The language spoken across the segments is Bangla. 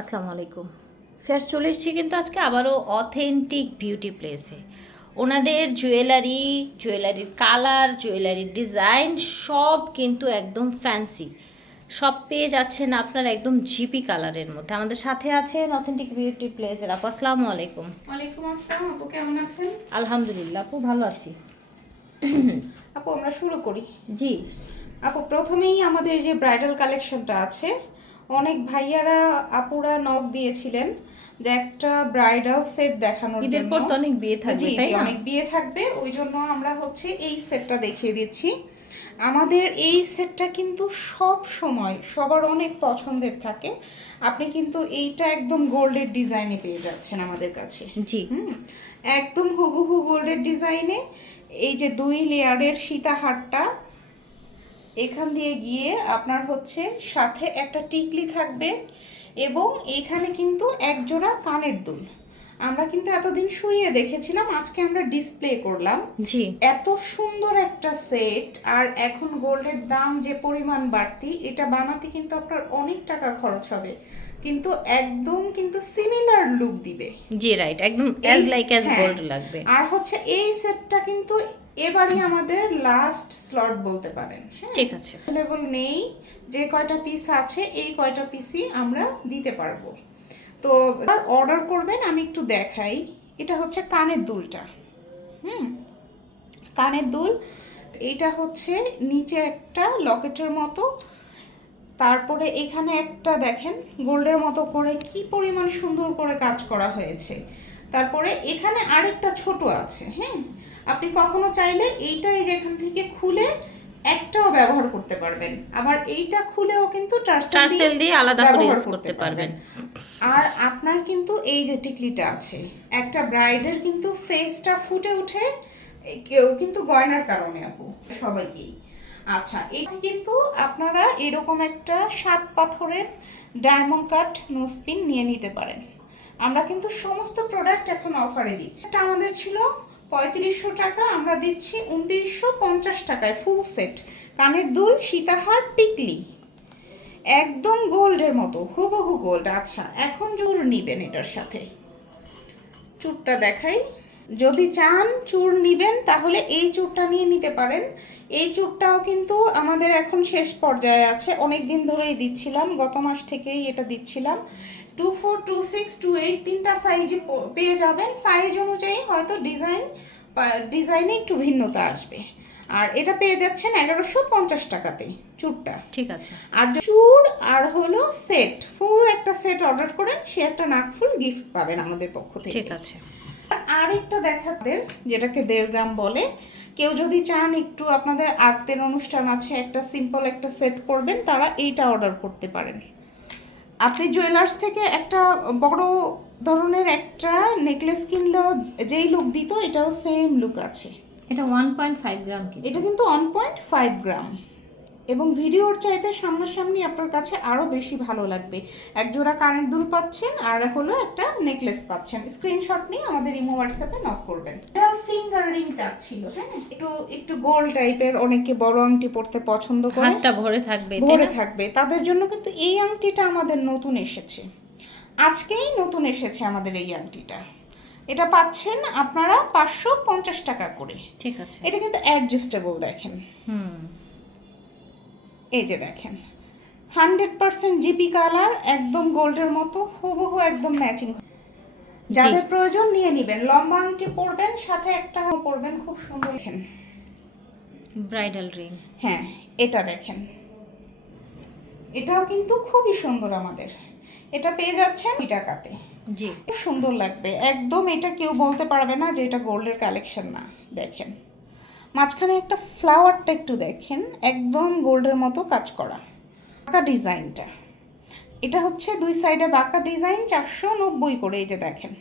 আসসালামু আলাইকুম। ফের চলে এসেছি কিন্তু আজকে আবারও অথেন্টিক বিউটি প্লেসে ওনাদের জুয়েলারি জুয়েলারির কালার জুয়েলারির ডিজাইন সব কিন্তু একদম ফ্যান্সি সব পেয়ে যাচ্ছেন আপনার একদম জিপি কালারের মধ্যে। আমাদের সাথে আছেন অথেন্টিক বিউটি প্লেসের আপু। আসসালামু আলাইকুম। ওয়ালাইকুম আসসালাম। আপু কেমন আছেন? আলহামদুলিল্লাহ আপু ভালো আছি। আপু আমরা শুরু করি। জি। আপু প্রথমেই আমাদের যে ব্রাইডাল কালেকশনটা আছে অনেক ভাইয়ারা আপুরা নখ দিয়েছিলেন যে একটা ব্রাইডাল সেট দেখানোর ঈদের পর তো অনেক বিয়ে থাকবে, তাই না? অনেক বিয়ে থাকবে। ওই জন্য আমরা হচ্ছে এই সেটটা দেখিয়ে দিচ্ছি। আমাদের এই সেটটা কিন্তু সব সময় সবার অনেক পছন্দের থাকে। আপনি কিন্তু এইটা একদম গোল্ডের ডিজাইনে পেয়ে যাচ্ছেন আমাদের কাছে। জি। হুম একদম হুবহু গোল্ডের ডিজাইনে। এই যে দুই লেয়ারের সীতাহারটা এখান দিয়ে গিয়ে আপনার হচ্ছে সাথে একটা টিকলি থাকবে এবং এখানে কিন্তু এক জোড়া কানের দুল। আমরা কিন্তু এতদিন শুয়ে দেখেছিলাম আজকে আমরা ডিসপ্লে করলাম। জি। এত সুন্দর একটা সেট আর এখন গোল্ডের দাম যে পরিমাণ বাড়তি এটা বানাতে কিন্তু আপনার অনেক টাকা খরচ হবে। কিন্তু একদম কিন্তু সিমিলার লুক দিবে। জি রাইট একদম অ্যাজ লাইক অ্যাজ। গোল্ড লাগবে। আর হচ্ছে এই সেটটা কিন্তু এবারই আমাদের লাস্ট স্লট বলতে পারেন হ্যাঁ? ঠিক আছে। অ্যাভেলেবল নেই যে কয়টা পিস আছে এই কয়টা পিসই আমরা দিতে পারব। তো অর্ডার করবেন আমি একটু দেখাই। এটা হচ্ছে কানের দুলটা হুম? কানের দুল এইটা হচ্ছে নিচে একটা লকেটের মতো। তারপরে এখানে একটা দেখেন গোল্ডের মতো করে কি পরিমাণ সুন্দর করে কাজ করা হয়েছে। তারপরে এখানে আরেকটা ছোট আছে হ্যাঁ? আপনি কখনো চাইলে এইটাই যেখান থেকে খুলে একটাও ব্যবহার করতে পারবেন। আবার এইটা খুলেও কিন্তু টার্সেল দিয়ে আলাদা করে ইউজ করতে পারবেন। আর আপনার কিন্তু এই যে টিকলিটা আছে একটা ব্রাইডের কিন্তু ফেসটা ফুটে এ কেউ কিন্তু গয়নার কারণে আপু সবাইকেই। আচ্ছা এটা কিন্তু আপনারা এরকম একটা সাত পাথরের ডায়মন্ড কাট নোসপিন নিয়ে নিতে পারেন। আমরা কিন্তু সমস্ত প্রোডাক্ট এখন অফারে দিচ্ছি। এটা আমাদের ছিল পঁয়ত্রিশশো টাকা, আমরা দিচ্ছি উনত্রিশশো পঞ্চাশ টাকায় ফুল সেট কানের দুল, সীতাহার, টিকলি। একদম গোল্ডের মতো, হুবহু গোল্ড। আচ্ছা এখন চুর নিবেন এটার সাথে। চুরটা দেখাই। যদি চান চুর নিবেন, তাহলে এই চুরটা নিয়ে নিতে পারেন। এই চুরটাও কিন্তু আমাদের এখন শেষ পর্যায়ে আছে। অনেক দিন ধরেই দিচ্ছিলাম, গত মাস থেকেই এটা দিচ্ছিলাম। Two four two six two eight তিনটা সাইজে পেয়ে যাবেন। সাইজ অনুযায়ী হয়তো ডিজাইন ডিজাইনে একটু ভিন্নতা আসবে। আর এটা পেয়ে যাচ্ছেন এগারোশো পঞ্চাশ টাকাতে চুরটা ঠিক আছে। আর চুর আর হলো সেট ফুল একটা সেট অর্ডার করেন সে একটা নাকফুল গিফট পাবেন আমাদের পক্ষ থেকে। ঠিক আছে। আরেকটা দেখাদের যেটাকে দেড় গ্রাম বলে কেউ যদি চান একটু আপনাদের আত্মের অনুষ্ঠান আছে একটা সিম্পল একটা সেট করবেন তারা এইটা অর্ডার করতে পারেন। আপনি জুয়েলার্স থেকে একটা বড় ধরনের একটা নেকলেস কিনলেও যেই লুক দিত এটাও সেম লুক আছে। এটা ওয়ান পয়েন্ট ফাইভ গ্রাম এটা কিন্তু ওয়ান পয়েন্ট ফাইভ গ্রাম এবং ভিডিওর চাইতে সামনাসামনি আপনার কাছে আরও বেশি ভালো লাগবে। এক জোড়া কানের দুল পাচ্ছেন আর হলো একটা নেকলেস পাচ্ছেন। স্ক্রিনশট নিয়ে আমাদের ইমো হোয়াটসঅ্যাপে নক করবেন। ফিঙ্গার রিং চাচ্ছিল হ্যাঁ? একটু একটু গোল টাইপের অনেকে বড় আংটি পড়তে পছন্দ করে। হাতটা ভরে থাকবে ভরে থাকবে। তাদের জন্য কিন্তু এই আংটিটা আমাদের নতুন এসেছে। আজকেই নতুন এসেছে আমাদের এই আংটিটা। এটা পাচ্ছেন আপনারা পাঁচশো পঞ্চাশ টাকা করে। ঠিক আছে। এটা কিন্তু অ্যাডজাস্টেবল দেখেন। হুম। এই যে দেখেন হান্ড্রেড পার্সেন্ট জিপি কালার একদম গোল্ডের মতো হুবহু একদম ম্যাচিং যাদের প্রয়োজন নিয়ে নেবেন লম্বা আংটি পরবেন সাথে একটা পরবেন খুব সুন্দর। দেখেন ব্রাইডাল রিং হ্যাঁ এটা দেখেন। এটাও কিন্তু খুবই সুন্দর আমাদের। এটা পেয়ে যাচ্ছেন দুই টাকাতে। জি। খুব সুন্দর লাগবে। একদম এটা কেউ বলতে পারবে না যে এটা গোল্ডের কালেকশন না। দেখেন। মাঝখানে একটা ফ্লাওয়ারটা একটু দেখেন, একদম গোল্ডের মতো কাজ করা। বাঁকা ডিজাইনটা। এটা হচ্ছে দুই সাইডে বাঁকা ডিজাইন, চারশো নব্বই করে এই যে দেখেন।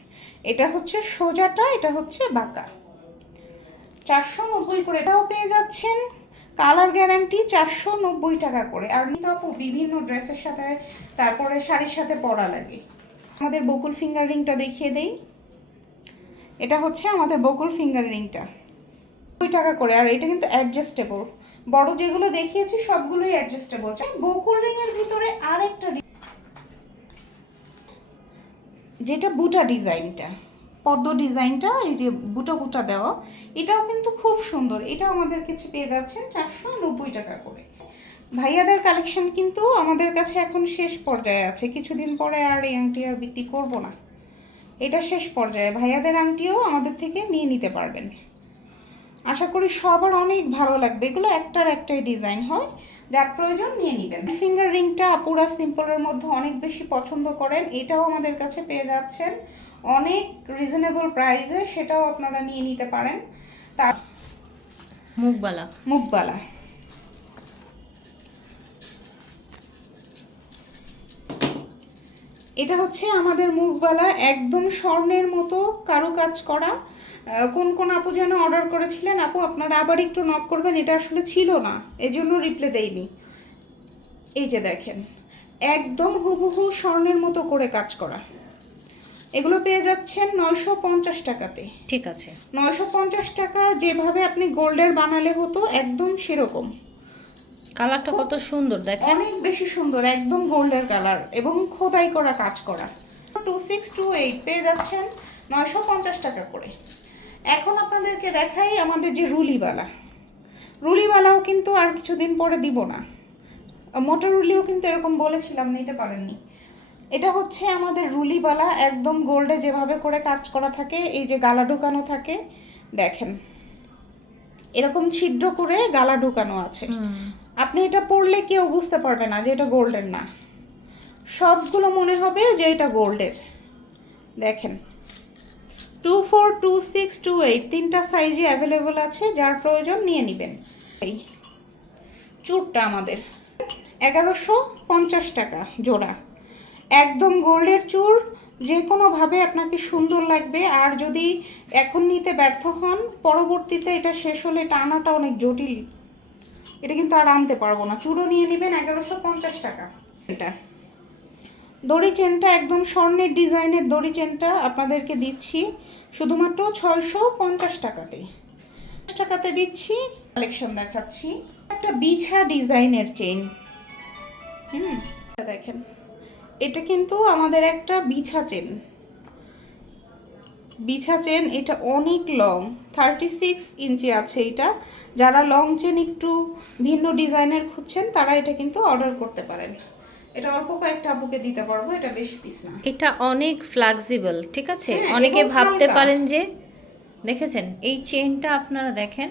এটা হচ্ছে সোজাটা, এটা হচ্ছে বাঁকা। চারশো নব্বই করে এটাও পেয়ে যাচ্ছেন। কালার গ্যারান্টি চারশো নব্বই টাকা করে। আর আপু বিভিন্ন ড্রেসের সাথে, তারপরে শাড়ির সাথে পরা লাগে। আমাদের বকুল ফিঙ্গার রিংটা দেখিয়ে দেই। এটা হচ্ছে আমাদের বকুল ফিঙ্গার রিংটা দুই টাকা করে, আর এটা কিন্তু অ্যাডজাস্টেবল বড় যেগুলো দেখিয়েছি, সবগুলোই অ্যাডজাস্টেবল বকুল রিং এর ভিতরে আরেকটা যেটা বুটা ডিজাইনটা, পদ্ম ডিজাইনটা, এই যে বুটা বুটা দেওয়া, এটাও কিন্তু খুব সুন্দর। এটাও আমাদের কাছে পেয়ে যাচ্ছেন চারশো নব্বই টাকা করে। ভাইয়াদের কালেকশন কিন্তু আমাদের কাছে এখন শেষ পর্যায়ে আছে। কিছুদিন পরে আর এই আংটি আর বিক্রি করব না। এটা শেষ পর্যায়ে। ভাইয়াদের আংটিও আমাদের থেকে নিয়ে নিতে পারবেন। আশা করি সবার অনেক ভালো লাগবে। এগুলো একটার একটাই ডিজাইন হয়। যার প্রয়োজন নিয়ে নেবেন। ফিঙ্গার রিংটা পুরা সিম্পলের মধ্যে অনেক বেশি পছন্দ করেন। এটাও আমাদের কাছে পেয়ে যাচ্ছেন। অনেক রিজনেবল প্রাইসে সেটাও আপনারা নিয়ে নিতে পারেন। তার মুখবালা। মুখবালা। এটা হচ্ছে আমাদের মুখবালা। একদম স্বর্ণের মতো কারুকাজ করা। কোন কোন আপু যেন অর্ডার করেছিলেন আপু আপনারা আবার একটু নক করবেন এটা আসলে ছিল না এই জন্য রিপ্লে দেয়নি এই যে দেখেন একদম হুবহু স্বর্ণের মতো করে কাজ করা। এগুলো পেয়ে যাচ্ছেন নয়শো পঞ্চাশ টাকাতে। ঠিক আছে। নয়শো পঞ্চাশ টাকা যেভাবে আপনি গোল্ডের বানালে হতো একদম সেরকম। কালারটা কত সুন্দর দেখেন। অনেক বেশি সুন্দর একদম গোল্ডের কালার এবং খোদাই করা কাজ করা। টু সিক্স টু এইট পেয়ে যাচ্ছেন নয়শো পঞ্চাশ টাকা করে। এখন আপনাদেরকে দেখাই আমাদের যে রুলিবালা। রুলিওয়ালাও কিন্তু আর কিছুদিন পরে দিব না। মোটর রুলিও কিন্তু এরকম বলেছিলাম নিতে পারেননি। এটা হচ্ছে আমাদের রুলিওয়ালা একদম গোল্ডে যেভাবে করে কাজ করা থাকে এই যে গালা ঢুকানো থাকে দেখেন। এরকম ছিদ্র করে গালা ঢুকানো আছে। আপনি এটা পড়লে কেউ বুঝতে পারবে না যে এটা গোল্ডের না। সবগুলো মনে হবে যে এটা গোল্ডের। দেখেন। Two four two six two eight তিনটা সাইজে অ্যাভেলেবল আছে, যার প্রয়োজন নিয়ে নেবেন। এই চুরটা আমাদের। এগারোশো পঞ্চাশ টাকা জোড়া। একদম গোল্ডের চুর, যে কোনোভাবে আপনাকে সুন্দর লাগবে। আর যদি এখন নিতে ব্যর্থ হন, পরবর্তীতে এটা শেষ হলে এটা আনাটা অনেক জটিল। এটা কিন্তু আর আনতে পারব না। চুড়ো নিয়ে নেবেন এগারোশো পঞ্চাশ টাকা। এটা দড়ি চেনটা একদম স্বর্ণের ডিজাইনের দড়ি চেনটা আপনাদেরকে দিচ্ছি। শুধুমাত্র ছয়শো পঞ্চাশ টাকাতে। টাকাতে দিচ্ছি কালেকশন দেখাচ্ছি। একটা বিছা ডিজাইনের চেন হুম দেখেন। এটা কিন্তু আমাদের একটা বিছা চেন বিছা চেন এটা অনেক লং থার্টি সিক্স ইঞ্চি আছে এটা। যারা লং চেন একটু ভিন্ন ডিজাইনের খুঁজছেন, তারা এটা কিন্তু অর্ডার করতে পারেন। এটা অল্প কয়েকটা আপুকে দিতে পারব এটা বেশি পিস না। এটা অনেক ফ্লেক্সিবল ঠিক আছে? হ্যাঁ, অনেকে ভাবতে পারেন যে দেখেছেন এই চেনটা আপনারা দেখেন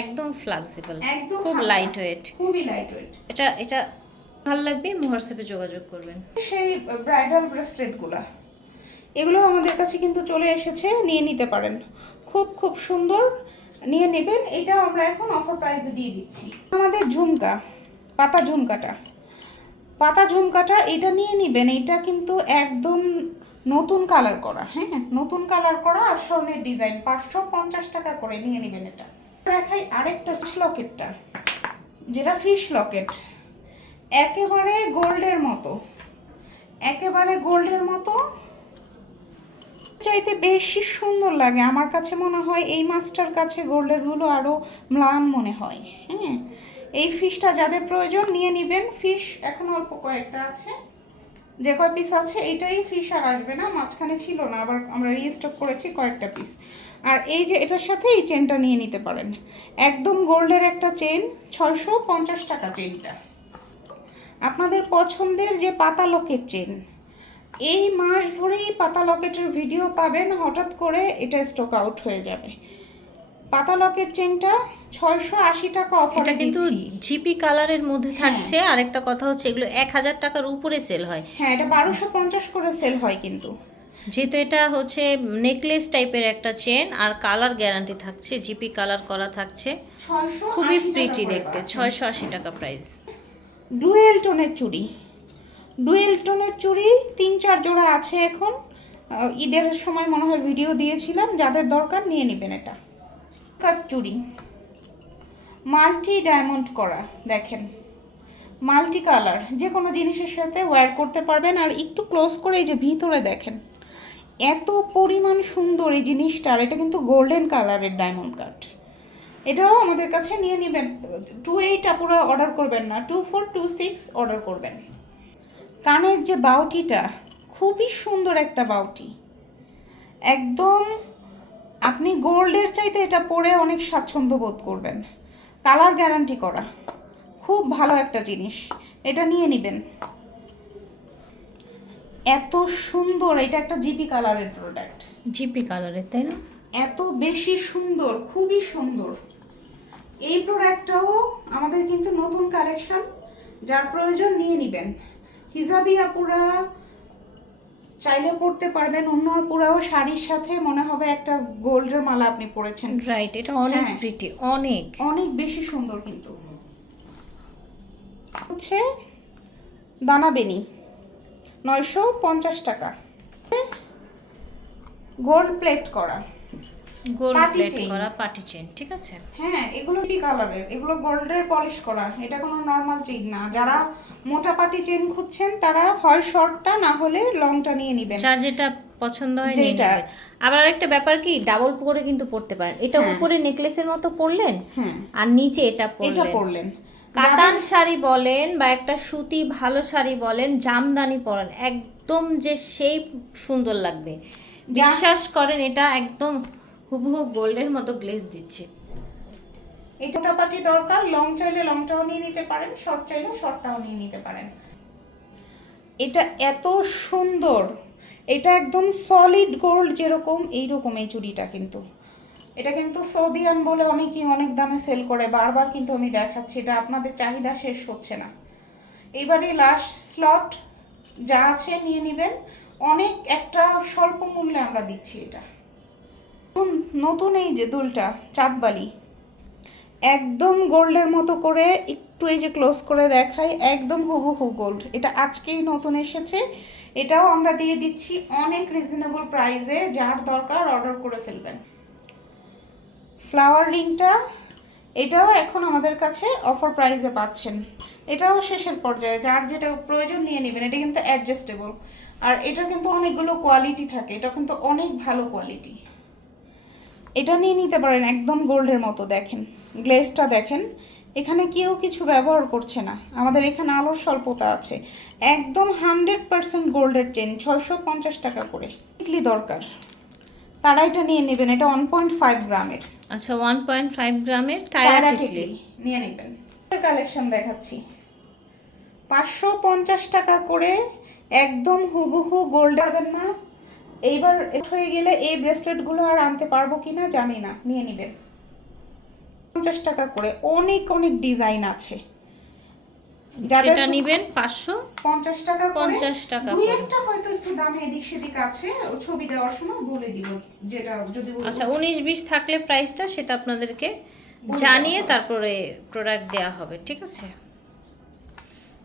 একদম ফ্লেক্সিবল একদম খুব লাইট ওয়েট খুবই লাইট ওয়েট এটা এটা ভালো লাগবে? হোয়াটসঅ্যাপে যোগাযোগ করবেন। সেই ব্রাইডাল ব্রেসলেটগুলা এগুলো আমাদের কাছে কিন্তু চলে এসেছে নিয়ে নিতে পারেন। খুব খুব সুন্দর নিয়ে নেবেন। এটাও আমরা এখন অফার প্রাইসে দিয়ে দিচ্ছি। আমাদের ঝুমকা পাতা ঝুমকাটা। পাতা ঝুমকাটা এটা নিয়ে নেবেন। এটা কিন্তু একদম নতুন কালার করা হ্যাঁ? নতুন কালার করা আর স্বর্ণের ডিজাইন পাঁচশো পঞ্চাশ টাকা করে নিয়ে নেবেন এটা। দেখাই আরেকটা লকেটটা যেটা ফিশ লকেট একেবারে গোল্ডের মতো। একেবারে গোল্ডের মতো। চাইতে বেশি সুন্দর লাগে। আমার কাছে মনে হয় এই মাছটার কাছে গোল্ডেরগুলো আরও ম্লান মনে হয় হ্যাঁ? এই ফিশটা যাদের প্রয়োজন নিয়ে নেবেন। ফিশ এখন অল্প কয়েকটা আছে। যে কয় পিস আছে, এইটাই ফিশ আর আসবে না, মাঝখানে ছিল না, আবার আমরা রিস্টক করেছি কয়েকটা পিস আর এই যে এটার সাথে এই চেনটা নিয়ে নিতে পারেন। একদম গোল্ডের একটা চেন ছয়শো পঞ্চাশ টাকা চেনটা আপনাদের পছন্দের যে পাতা লকেট চেন এই মাস ভরেই পাতা লকেটের ভিডিও পাবেন, হঠাৎ করে এটা স্টক আউট হয়ে যাবে। পাতা লকেট চেনটা ছয়শো আশি টাকা অফারে এটা কিন্তু জিপি কালারের মধ্যে হ্যাঁ। থাকছে। আরেকটা কথা হচ্ছে এগুলো এক হাজার টাকার উপরে সেল হয়। হ্যাঁ এটা বারোশো পঞ্চাশ করে সেল হয় কিন্তু। যেহেতু এটা হচ্ছে নেকলেস টাইপের একটা চেন আর কালার গ্যারান্টি থাকছে জিপি কালার করা থাকছে। খুবই প্রিটি দেখতে ছয়শো আশি টাকা প্রাইস ডুয়েল টোনের চুড়ি। ডুয়েল টোনের চুড়ি তিন চার জোড়া আছে এখন। ঈদের সময় মনে হয় ভিডিও দিয়েছিলাম যাদের দরকার নিয়ে নেবেন এটা। কাট চুড়ি। মাল্টি ডায়মন্ড করা, দেখেন। মাল্টি কালার, যে কোনো জিনিসের সাথে ওয়্যার করতে পারবেন আর একটু ক্লোজ করে এই যে ভিতরে দেখেন। এত পরিমাণ সুন্দর এই জিনিসটা, আর এটা কিন্তু গোল্ডেন কালারের ডায়মন্ড কাট এটাও আমাদের কাছে নিয়ে নেবেন। টু এইট আপুরা অর্ডার করবেন না, two four two six order করবেন। কানের যে বাউটিটা, খুবই সুন্দর একটা বাউটি। একদম আপনি গোল্ডের চাইতে এটা পরে অনেক স্বাচ্ছন্দ্য বোধ করবেন। কালার গ্যারান্টি করা। খুব ভালো একটা জিনিস। এটা নিয়ে নেবেন। এত সুন্দর এটা একটা জিপি কালারের প্রোডাক্ট জিপি কালারের তাই না? এত বেশি সুন্দর খুবই সুন্দর। এই প্রোডাক্টটাও আমাদের কিন্তু নতুন কালেকশন যার প্রয়োজন নিয়ে নেবেন। হিজাবি আপুরা চাইলে পড়তে পারবেন। অন্য পুরাও শাড়ির সাথে মনে হবে একটা গোল্ডের মালা আপনি পরেছেন। রাইট এটা অনেক হ্যাঁ। প্রিটি অনেক। অনেক বেশি সুন্দর কিন্তু। হচ্ছে দানা বেনি নয়শো পঞ্চাশ টাকা। গোল্ড প্লেট করা। Gold Party plate chain। করা পার্টি চেন ঠিক আছে? হ্যাঁ এগুলো কি কালারের এগুলো গোল্ডের পলিশ করা। এটা কোনো নর্মাল চেইন না। যারা মোটা পাটি চেইন খুঁজছেন তারা হয় শর্টটা না হলে লংটা নিয়ে নেবেন। যার যেটা পছন্দ হয় নিয়ে নেবেন। আবার আরেকটা ব্যাপার কি ডাবল করে কিন্তু পড়তে পারেন। এটা হ্যাঁ। উপরে নেকলেসের মতো পরলেন হ্যাঁ। আর নিচে এটা এটা পরলেন। কাতান শাড়ি বলেন বা একটা সুতি ভালো শাড়ি বলেন জামদানি পরেন একদম যে সেই সুন্দর লাগবে। বিশ্বাস করেন এটা একদম হুবহু গোল্ডের মতো গ্লেজ দিচ্ছে। এই পাটি দরকার লং চাইলে লংটাও নিয়ে নিতে পারেন শর্ট চাইলে শর্টটাও নিয়ে নিতে পারেন। এটা এত সুন্দর, এটা একদম সলিড গোল্ড যেরকম, এইরকম এই চুড়িটা কিন্তু। এটা কিন্তু সৌদিয়ান বলে অনেকেই অনেক দামে সেল করে, বারবার কিন্তু আমি দেখাচ্ছি, এটা আপনাদের চাহিদা শেষ হচ্ছে না। এবারে লাস্ট স্লট যা আছে নিয়ে নেবেন, অনেক একটা স্বল্প মূল্যে আমরা দিচ্ছি এটা। নতুন- নতুন এই যে দুলটা চাঁদবালি একদম গোল্ডের মতো করে একটু এই যে ক্লোজ করে দেখাই, একদম হুবহু গোল্ড। এটা আজকেই নতুন এসেছে। এটাও আমরা দিয়ে দিচ্ছি অনেক রিজনেবল প্রাইসে যার দরকার অর্ডার করে ফেলবেন। ফ্লাওয়ার রিংটা এটাও এখন আমাদের কাছে অফার প্রাইসে পাচ্ছেন। এটাও শেষের পর্যায়ে, যার যেটা প্রয়োজন নিয়ে নেবেন, এটা কিন্তু অ্যাডজাস্টেবল আর এটা কিন্তু অনেকগুলো কোয়ালিটি থাকে, এটা কিন্তু অনেক ভালো কোয়ালিটি এটা নিয়ে নিতে পারেন একদম গোল্ডের মতো দেখেন। গ্লেজটা দেখেন এখানে কেউ কিছু ব্যবহার করছে না। আমাদের এখানে আলোর স্বল্পতা আছে। একদম হান্ড্রেড পার্সেন্ট গোল্ডের চেন ছয়শো পঞ্চাশ টাকা করে। ইডলি দরকার। তারা এটা নিয়ে নেবেন এটা ওয়ান পয়েন্ট ফাইভ গ্রামের। আচ্ছা ওয়ান পয়েন্ট ফাইভ গ্রামের টায়রা টায়ার টিকলি। নিয়ে নেবেন। কালেকশন দেখাচ্ছি। পাঁচশো পঞ্চাশ টাকা করে একদম হুবহু গোল্ড। পারবেন না। এইবার হয়ে গেলে এই ব্রেসলেটগুলো আর আনতে পারব কিনা জানি না নিয়ে নেবেন পঞ্চাশ টাকা করে অনেক অনেক ডিজাইন আছে। সেটা নিবেন পাঁচশো। পঞ্চাশ টাকা পঞ্চাশ টাকা দুই একটা হয়তো একটু দামে এদিক সেদিক আছে ছবি দেওয়ার সময় বলে দিব যেটা যদি আচ্ছা উনিশ বিশ থাকলে প্রাইসটা সেটা আপনাদেরকে জানিয়ে তারপরে প্রোডাক্ট দেওয়া হবে ঠিক আছে?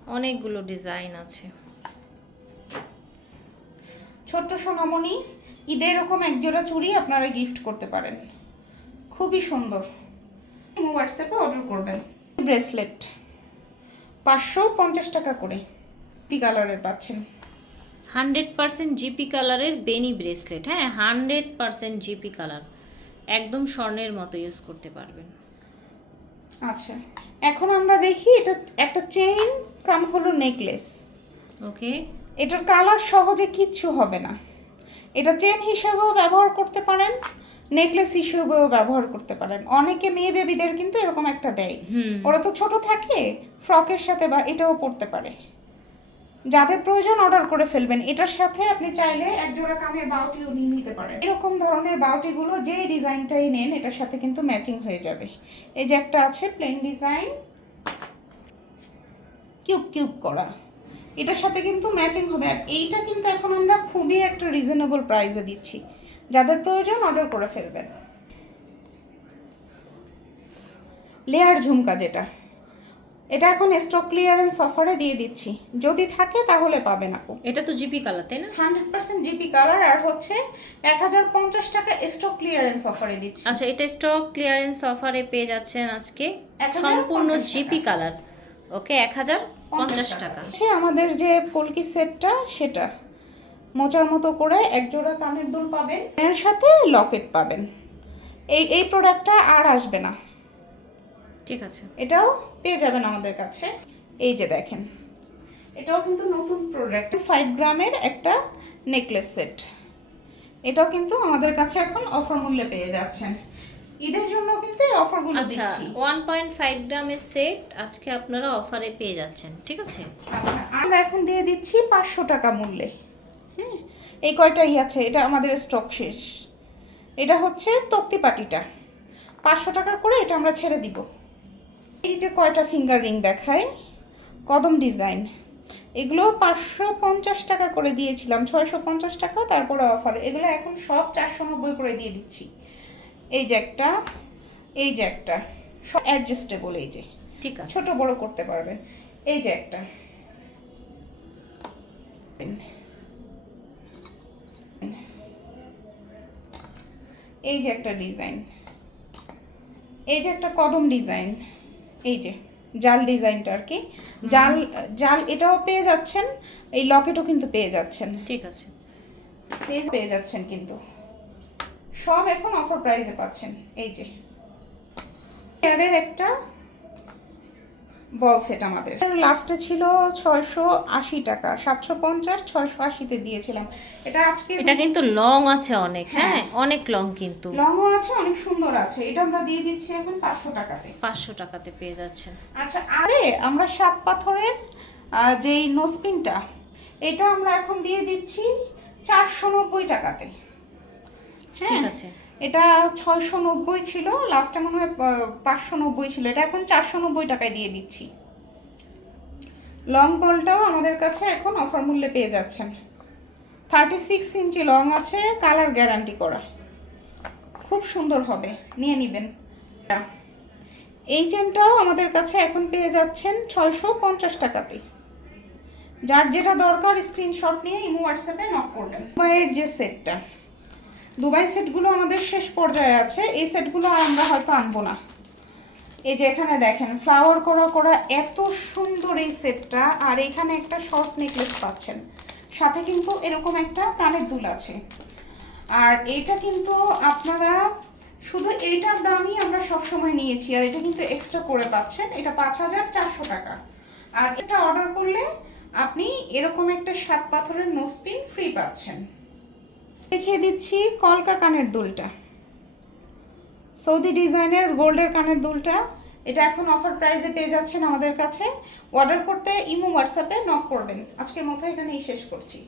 অনেকগুলো ডিজাইন আছে। ছোট্ট সোনামণি ঈদে এরকম এক জোড়া চুড়ি আপনারা গিফট করতে পারেন। খুবই সুন্দর। হোয়াটসঅ্যাপে অর্ডার করবেন। ব্রেসলেট পাঁচশো পঞ্চাশ টাকা করে। পি কালারের পাচ্ছেন। হান্ড্রেড পার্সেন্ট জিপি কালারের বেনি ব্রেসলেট হ্যাঁ হান্ড্রেড পার্সেন্ট জিপি কালার একদম স্বর্ণের মতো ইউজ করতে পারবেন। আচ্ছা এখন আমরা দেখি এটা একটা চেইন কাম হলো নেকলেস ওকে এটার কালার সহজে কিচ্ছু হবে না। এটা চেন হিসেবেও ব্যবহার করতে পারেন নেকলেস হিসেবেও ব্যবহার করতে পারেন। অনেকে মেয়ে বেবিদের কিন্তু এরকম একটা দেয়। ওরা তো ছোট থাকে ফ্রকের সাথে বা এটাও পরতে পারে। যাদের প্রয়োজন অর্ডার করে ফেলবেন এটার সাথে আপনি চাইলে এক জোড়া কানের বাউটিও নিয়ে নিতে পারেন। এরকম ধরনের বাউটিগুলো যে ডিজাইনটাই নেন এটার সাথে কিন্তু ম্যাচিং হয়ে যাবে। এই যে একটা আছে প্লেন ডিজাইন কিউব কিউব করা। এটার সাথে কিন্তু ম্যাচিং হবে। আর এইটা কিন্তু এখন আমরা খুবই একটা রিজনেবল প্রাইসে দিচ্ছি। যাদের প্রয়োজন অর্ডার করে ফেলবেন। লেয়ার ঝুমকা যেটা। এটা এখন স্টক ক্লিয়ারেন্স অফারে দিয়ে দিচ্ছি। যদি থাকে তাহলে পাবেন আপু। এটা তো জিপি কালার তাই না? হান্ড্রেড পার্সেন্ট জিপি কালার আর হচ্ছে এক হাজার পঞ্চাশ টাকা স্টক ক্লিয়ারেন্স অফারে দিচ্ছি। আচ্ছা এটা স্টক ক্লিয়ারেন্স অফারে পেয়ে যাচ্ছেন আজকে 1050 সম্পূর্ণ জিপি কালার ওকে এক হাজার পঞ্চাশ টাকা। হচ্ছে আমাদের যে পলকি সেটটা সেটা। মোচার মতো করে এক জোড়া কানের দুল পাবেন এর সাথে লকেট পাবেন। এই এই প্রোডাক্টটা আর আসবে না। ঠিক আছে। এটাও পেয়ে যাবেন আমাদের কাছে। এই যে দেখেন এটাও কিন্তু নতুন প্রোডাক্ট। ফাইভ গ্রামের একটা নেকলেস সেট। এটাও কিন্তু আমাদের কাছে এখন অফার মূল্যে পেয়ে যাচ্ছেন। ঈদের জন্য কিন্তু এই অফারগুলো আচ্ছা দিচ্ছি। ওয়ান পয়েন্ট ফাইভ গ্রামের সেট আজকে আপনারা অফারে পেয়ে যাচ্ছেন ঠিক আছে? আচ্ছা আমরা এখন দিয়ে দিচ্ছি পাঁচশো টাকা মূল্যে। হ্যাঁ এই কয়টাই আছে? এটা আমাদের স্টক শেষ। এটা হচ্ছে তক্তি পাটিটা। পাঁচশো টাকা করে এটা আমরা ছেড়ে দিব। এই যে কয়টা ফিঙ্গার রিং দেখায় কদম ডিজাইন এগুলো পাঁচশো পঞ্চাশ টাকা করে দিয়েছিলাম ছয়শো পঞ্চাশ টাকা তারপরে অফার এগুলো এখন সব চারশো নব্বই করে দিয়ে দিচ্ছি। এই যে একটা এই যে একটা। সব অ্যাডজাস্টেবল এই যে। ঠিক আছে। ছোট বড় করতে পারবেন। এই যে একটা। এই যে একটা ডিজাইন এই যে একটা কদম ডিজাইন এই যে জাল ডিজাইনটা আর কি। জাল জাল এটাও পেয়ে যাচ্ছেন এই লকেটও কিন্তু পেয়ে যাচ্ছেন। ঠিক আছে। পেয়ে পেয়ে যাচ্ছেন কিন্তু। সব এখন অফার প্রাইসে পাচ্ছেন। এই যে। এয়ারের একটা বল সেট আমাদের। লাস্টে ছিল ছয়শো আশি টাকা। সাতশো পঞ্চাশ ছয়শো আশিতে দিয়েছিলাম। এটা আজকে এটা কিন্তু লং আছে অনেক হ্যাঁ। অনেক লং কিন্তু। লংও আছে অনেক সুন্দর আছে। এটা আমরা দিয়ে দিচ্ছি এখন পাঁচশো টাকাতে। পাঁচশো টাকাতে পেয়ে যাচ্ছেন। আচ্ছা আরে আমরা সাত পাথরের যেই নোসপিনটা এটা আমরা এখন দিয়ে দিচ্ছি চারশো নব্বই টাকাতে। ঠিক হ্যাঁ আছে। এটা ছয়শো নব্বই ছিল লাস্টে মনে হয় পাঁচশো নব্বই ছিল। এটা এখন চারশো নব্বই টাকায় দিয়ে দিচ্ছি। লং বলটাও আমাদের কাছে এখন অফার মূল্যে পেয়ে যাচ্ছেন। থার্টি সিক্স ইঞ্চি লং আছে কালার গ্যারান্টি করা। খুব সুন্দর হবে নিয়ে নেবেন। এই চেনটাও আমাদের কাছে এখন পেয়ে যাচ্ছেন ছয়শো পঞ্চাশ টাকাতে। যার যেটা দরকার স্ক্রিনশট নিয়ে ইমো হোয়াটসঅ্যাপে নক করবেন। দুবাইয়ের যে সেটটা দুবাই সেটগুলো আমাদের শেষ পর্যায়ে আছে। এই সেটগুলো আর আমরা হয়তো আনব না। এই যে এখানে দেখেন ফ্লাওয়ার করা করা এত সুন্দর এই সেটটা, আর এখানে একটা শর্ট নেকলেস পাচ্ছেন। সাথে কিন্তু এরকম একটা কানের দুল আছে। আর এটা কিন্তু আপনারা শুধু এইটার দামই আমরা সবসময় নিয়েছি, আর এটা কিন্তু এক্সট্রা করে পাচ্ছেন। এটা পাঁচ হাজার চারশো টাকা। আর এটা অর্ডার করলে আপনি এরকম একটা সাত পাথরের নোসপিন ফ্রি পাচ্ছেন। দেখিয়ে দিচ্ছি কলকা কানের দুলটা। সৌদি ডিজাইনের গোল্ডের কানের দুলটা। এটা এখন অফার প্রাইসে পেয়ে যাচ্ছেন আমাদের কাছে। অর্ডার করতে ইমো হোয়াটসঅ্যাপে নক করবেন। আজকের মতো এখানেই শেষ করছি।